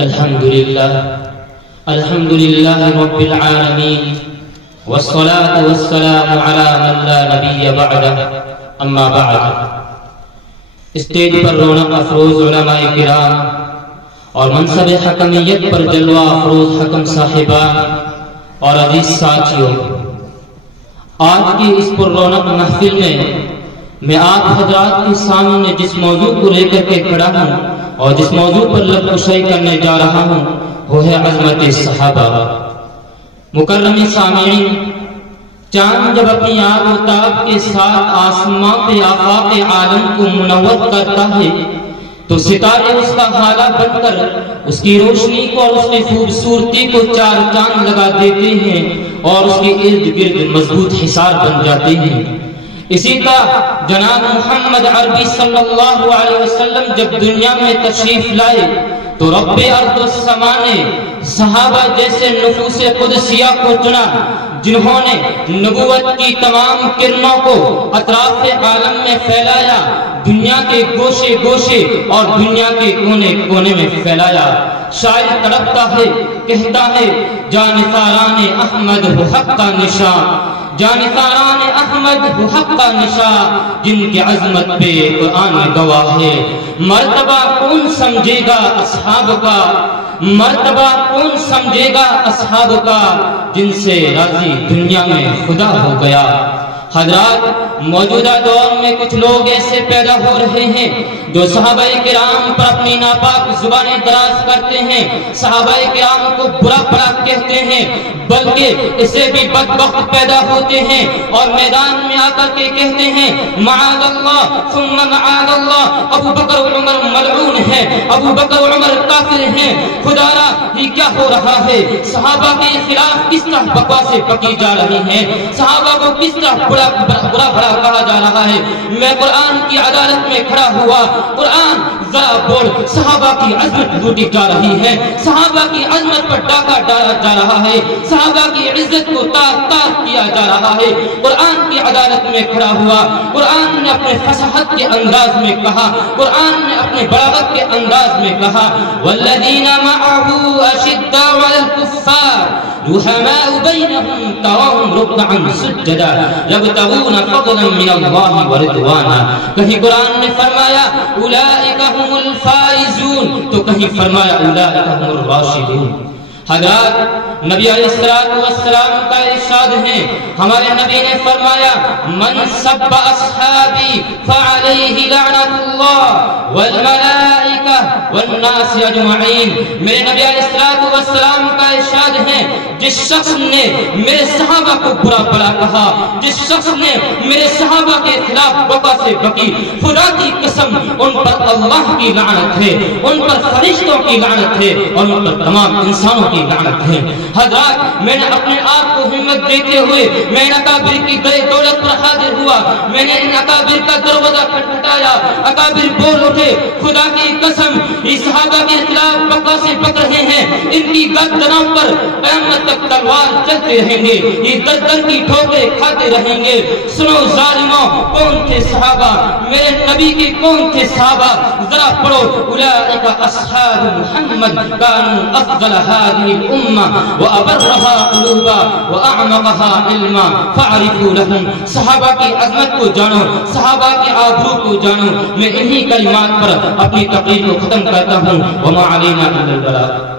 الحمد لله رب العالمين والصلاة والسلام على من لا نبی بعده اما بعد۔ اسٹیج پر رونق افروز علماء کرام اور منصب حکمیت پر جلوہ افروز حکم صاحبان اور عزیز ساتھیوں، آج کی اس پر رونق محفل میں آپ حضرات کے سامنے جس موضوع کو لے کر کے کھڑا ہوں اور جس موضوع پر لب کشائی کرنے جا رہا ہوں وہ ہے عظمت صحابہ۔ مکرم سامعین، چاند جب اپنی آب و تاب کے ساتھ آسمان پہ آفاق عالم کو منور کرتا ہے تو ستارے اس کا ہالہ بن کر اس کی روشنی کو اور اس کی خوبصورتی کو چار چاند لگا دیتے ہیں اور اس کے ارد گرد مضبوط حصار بن جاتے ہیں۔ اسی طرح جناب محمد عربی صلی اللہ علیہ وسلم جب دنیا میں تشریف لائے تو رب ارض و السماء نے صحابہ جیسے نفوس قدسیہ کو چنا جنہوں نے نبوت کی تمام کرنوں کو اطراف عالم میں پھیلایا، دنیا کے گوشے گوشے اور دنیا کے کونے کونے میں پھیلایا۔ شاعر تڑپتا ہے، کہتا ہے جانثاران احمد ہو حق کا نشاں، جانثاران احمد ہو حق کا نشاں، جن کی عظمت پہ قرآن گواہ ہے۔ مرتبہ کون سمجھے گا اصحاب کا، مرتبہ کون سمجھے گا اصحاب کا، جن سے راضی دنیا میں خدا ہو گیا۔ حضرات، موجودہ دور میں کچھ لوگ ایسے پیدا ہو رہے ہیں جو صحابہ کرام پر اپنی ناپاک زبانیں دراز کرتے ہیں، صحابہ کرام کو برا بھلا کہتے ہیں، بلکہ اسے بھی بدبخت پیدا ہوتے ہیں اور میدان میں آ کر کے کہتے ہیں معاذ اللہ ثم معاذ اللہ، ابو بکر و عمر ملعون ہیں، ابو بکر و عمر کافر ہیں۔ خدا را یہ کیا ہو رہا ہے؟ صحابہ کے خلاف کس طرح بکواسیں پکی جا رہی ہیں، صحابہ کو کس طرح برا بھلا کہا جا رہا ہے۔ میں قرآن کی عدالت میں کھڑا ہوا، قرآن ذرا بول، صحابہ کی عظمت لوٹی جا رہی ہے، صحابہ کی عظمت پر ڈاکہ ڈالا جا رہا ہے، صحابہ کی عزت کو تار تار کیا جا رہا ہے۔ قرآن کی عدالت میں کھڑا ہوا، قرآن نے اپنے فصاحت کے انداز میں کہا، قرآن نے اپنے بلاغت کے انداز میں کہا والذین معه اشداء علی الکفار رحماء بینہم تراہم رکعا سجدا یبتغون فضلا من اللہ ورضوانا۔ کہیں قرآن نے فرمایا اولئک هم الفائزون تو کہیں فرمایا اولئک هم الراشدون۔ حضرات، نبی علیہ السلام کا ارشاد ہے، ہمارے نبی نے فرمایا من سب اصحابی فعلیہ لعنت اللہ والملائکہ والناس اجمعین۔ میرے نبی علیہ السلام کا ارشاد ہے جس شخص نے میرے صحابہ کو برا بھلا کہا، جس شخص نے میرے صحابہ کے خلاف بقا سے بکی، خدا کی قسم ان پر اللہ کی لعنت ہے، ان پر فرشتوں کی لعنت ہے اور ان پر تمام انسانوں کی لعنت ہے۔ حضرات، میں نے اپنے آپ کو ہمت دیتے ہوئے میں ان اکابر کی در دولت پر حاضر ہوا، میں نے ان اکابر کا دروازہ کھٹکھٹایا، اکابر بول اٹھے خدا کی قسم یہ صحابہ کے خلاف بقا سے بک رہے ہیں، ان کی گردنوں پر قیامت تک تلوار چلتے رہیں گے، یہ در در کی ٹھوکریں کھاتے رہیں گے۔ سنو ظالموں، کون تھے صحابہ؟ میرے نبی کے کون تھے صحابہ؟ ذرا پڑھو اولئک اصحاب محمد کانوا افضل هذه الامه وابرها قلوبا واعمقها علما فاعرفوا لهم۔ صحابہ کی عظمت کو جانو، صحابہ کی آبرو کو جانو۔ میں انہی کلمات پر اپنی تقریر کو ختم کرتا ہوں۔ وما علینا الا البلاغ۔